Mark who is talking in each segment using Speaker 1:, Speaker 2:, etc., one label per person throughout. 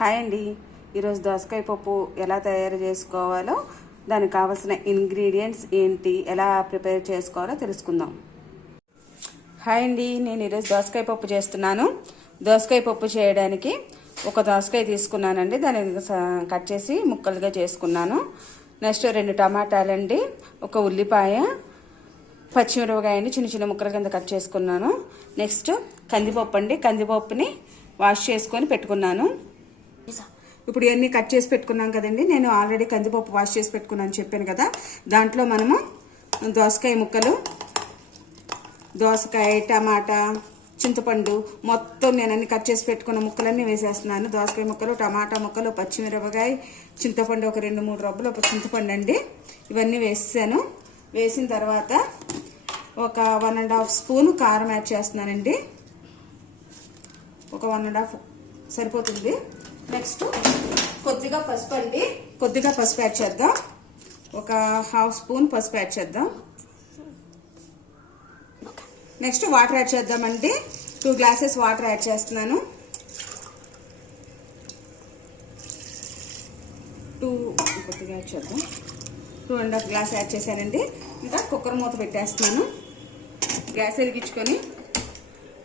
Speaker 1: Hi అండి. ఈరోజు దోసకాయ పప్పు ఎలా తయారు చేసుకోవాలో దానికి కావాల్సిన ఇంగ్రీడియంట్స్ ఏంటి ఎలా ప్రిపేర్ చేసుకోవాలో తెలుసుకుందాం. హాయ్ అండి నేను ఈరోజు దోసకాయ పప్పు చేస్తున్నాను. దోసకాయ పప్పు చేయడానికి ఒక దోసకాయ తీసుకున్నానండి. దాన్ని స- కట్ చేసి ముక్కలుగా చేసుకున్నాను. నెక్స్ట్ రెండు టమాటాలండి ఒక ఉల్లిపాయ పచ్చిమిరపకాయని చిన్న చిన్న ముక్కల కింద కట్ చేసుకున్నాను. నెక్స్ట్ కందిపప్పు అండి. కందిపప్పుని వాష్ చేసుకొని పెట్టుకున్నాను. ఇప్పుడు ఇవన్నీ కట్ చేసి పెట్టుకున్నాం కదండి. నేను ఆల్రెడీ కందిపప్పు వాష్ చేసి పెట్టుకున్నాను చెప్పాను కదా. దాంట్లో మనము దోసకాయ ముక్కలు దోసకాయ టమాటా చింతపండు మొత్తం నేను అన్ని కట్ చేసి పెట్టుకున్న ముక్కలన్నీ వేసేస్తున్నాను. దోసకాయ ముక్కలు టమాటా ముక్కలు పచ్చిమిరపకాయ చింతపండు ఒక రెండు మూడు రబ్బులు ఒక చింతపండు అండి. ఇవన్నీ వేసాను వేసిన తర్వాత ఒక వన్ అండ్ హాఫ్ స్పూన్ కారం యాడ్ చేస్తున్నానండి. ఒక వన్ అండ్ హాఫ్ సరిపోతుంది. నెక్స్ట్ కొద్దిగా పసుపు అండి. కొద్దిగా పసుపు యాడ్ చేద్దాం. ఒక హాఫ్ స్పూన్ పసుపు యాడ్ చేద్దాం. నెక్స్ట్ వాటర్ యాడ్ చేద్దామండి. టూ గ్లాసెస్ వాటర్ యాడ్ చేస్తున్నాను. టూ కొద్దిగా యాడ్ చేద్దాం. Two and half glass add చేశానండి. ఇంకా కుక్కర్ మూత పెట్టేస్తున్నాను. గ్యాస్ ఎరిగించుకొని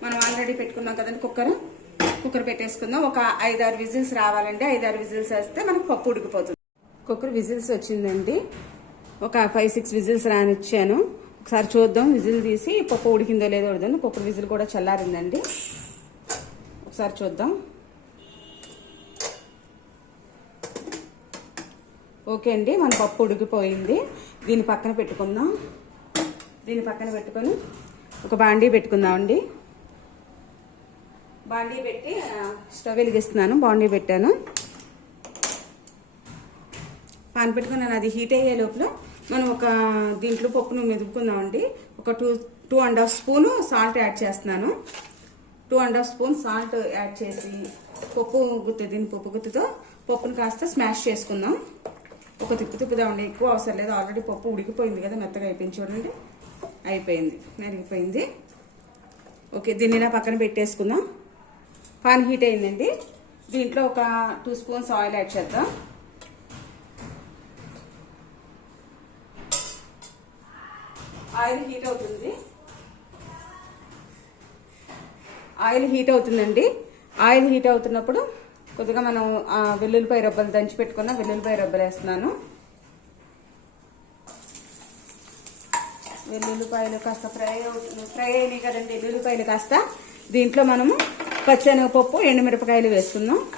Speaker 1: మనం ఆల్రెడీ పెట్టుకున్నాం కదండి కుక్కర్. కుక్కర్ పెట్టేసుకుందాం. ఒక ఐదారు విజిల్స్ రావాలండి. ఐదారు విజిల్స్ వేస్తే మనకు పప్పు ఉడికిపోతుంది. కుక్కర్ విజిల్స్ వచ్చిందండి. ఒక ఫైవ్ సిక్స్ విజిల్స్ రానిచ్చాను. ఒకసారి చూద్దాం. విజిల్ తీసి పప్పు ఉడికిందో లేదో ఉడదాను కుక్కర్ విజిల్ కూడా చల్లారిందండి. ఒకసారి చూద్దాం. ఓకే అండి. మన పప్పు ఉడికిపోయింది. దీని పక్కన పెట్టుకుందాం. దీని పక్కన పెట్టుకొని ఒక బాండీ పెట్టుకుందాం అండి బాండీ పెట్టి స్టవ్ వెలిగిస్తున్నాను బాండీ పెట్టాను. పాన్ పెట్టుకున్నాను అది హీట్ అయ్యే లోపల మనం ఒక దీంట్లో పప్పును మెదుపుకుందామండి. ఒక two two and half spoon salt add చేస్తున్నాను. Two and half spoon salt add చేసి పప్పు గుత్తి దీని పప్పు గుత్తితో పప్పును కాస్త స్మాష్ చేసుకుందాం. ఒక తిప్పు తిప్పుదామండి ఎక్కువ అవసరం లేదు. ఆల్రెడీ పప్పు ఉడికిపోయింది కదా మెత్తగా అయిపోయింది చూడండి. అయిపోయింది నరిగిపోయింది ఓకే దీన్ని ఇలా పక్కన పెట్టేసుకుందాం. పాన్ హీట్ అయిందండి. దీంట్లో ఒక టూ స్పూన్స్ ఆయిల్ యాడ్ చేద్దాం. ఆయిల్ హీట్ అవుతుంది. ఆయిల్ హీట్ అవుతుందండి. ఆయిల్ హీట్ అవుతున్నప్పుడు కొద్దిగా మనం వెల్లుల్లిపాయ రబ్బలు దంచి పెట్టుకున్న వెల్లుల్లిపాయ రబ్బలు వేస్తున్నాను. వెల్లుల్లిపాయలు కాస్త ఫ్రై అవుతుంది ఫ్రై అయినాయి కదండి వెల్లుల్లిపాయలు కాస్త. దీంట్లో మనము పచ్చెనగపప్పు ఎండుమిరపకాయలు వేసుకుందాం.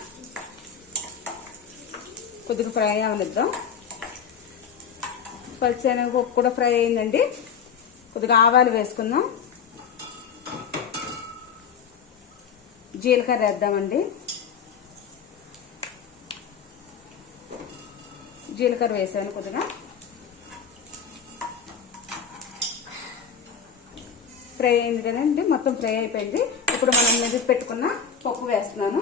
Speaker 1: కొద్దిగా ఫ్రై అవనిద్దాం పచ్చెనగపప్పు కూడా ఫ్రై అయిందండి. కొద్దిగా ఆవాలు వేసుకుందాం. జీలకర్ర వేద్దామండి. జీలకర్ర వేసాను కొద్దిగా. ఫ్రై అయింది కదండి మొత్తం ఫ్రై అయిపోయింది. ఇప్పుడు మనం మెదిపి పెట్టుకున్న పప్పు వేస్తున్నాను.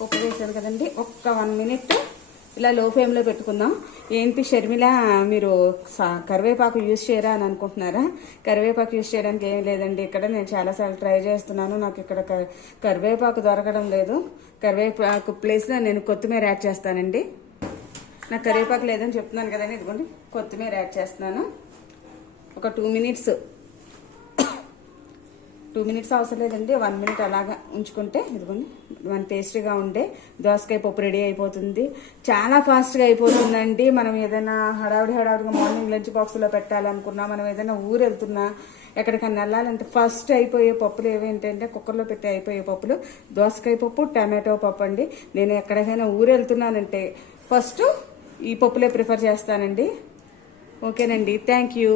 Speaker 1: పప్పు వేసాను కదండి. ఒక్క వన్ మినిట్. ఇలా లో ఫ్లేమ్లో పెట్టుకుందాం. ఏంటి షర్మిల మీరు సా- కరివేపాకు యూజ్ చేయరా అని అనుకుంటున్నారా? కరివేపాకు యూజ్ చేయడానికి ఏం లేదండి. ఇక్కడ నేను చాలాసార్లు ట్రై చేస్తున్నాను. నాకు ఇక్కడ క- కరివేపాకు దొరకడం లేదు. కరివేపాకు ప్లేస్లో నేను కొత్తిమీర యాడ్ చేస్తానండి. నాకు కరివేపాకు లేదని చెప్తున్నాను కదండి. ఇదిగోండి కొత్తిమీర యాడ్ చేస్తున్నాను. ఒక టూ మినిట్స్ టూ మినిట్స్ అవసరం లేదండి. వన్ మినిట్ అలాగా ఉంచుకుంటే ఇదిగోండి మన టేస్ట్గా ఉండే దోసకాయ పప్పు రెడీ అయిపోతుంది. చాలా ఫాస్ట్గా అయిపోతుందండి. మనం ఏదైనా హడావిడి హడావిడిగా మార్నింగ్ లంచ్ బాక్స్లో పెట్టాలనుకున్నా మనం ఏదైనా ఊరు వెళ్తున్నా ఎక్కడికైనా వెళ్ళాలంటే ఫస్ట్ అయిపోయే పప్పులు ఏవేంటంటే కుక్కర్లో పెట్టి అయిపోయే పప్పులు దోసకాయ పప్పు టమాటో పప్పు అండి. నేను ఎక్కడికైనా ఊరు వెళ్తున్నానంటే ఫస్ట్ ఈ పప్పులే ప్రిఫర్ చేస్తానండి. ఓకేనండి. Thank you.